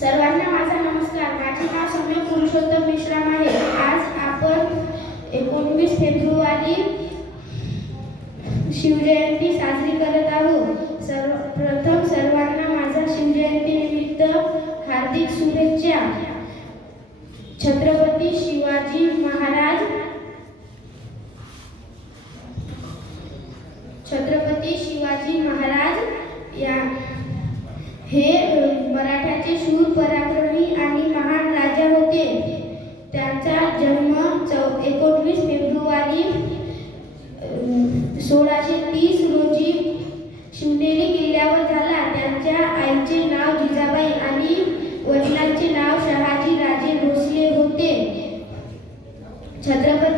सर्वांना माझा नमस्कार. माझे नाव सौम्य पुरुषोत्तम मिश्राम आहे. आज आपण एकोणवीस फेब्रुवारी शिवजयंती साजरी करत आहोत. सर्व प्रथम सर्वांना माझा शिवजयंती निमित्त हार्दिक शुभेच्छा. छत्रपती शिवाजी महाराज. छत्रपती शिवाजी महाराज या हे मराठ्याचे शूर पराक्रमी आणि महान राजा होते. त्यांचा जन्म चौ एकोणवीस फेब्रुवारी सोळाशे तीस रोजी शिवनेरी किल्ल्यावर झाला. त्यांच्या आईचे नाव जिजाबाई आणि वडिलांचे नाव शहाजी राजे भोसले होते. छत्रपती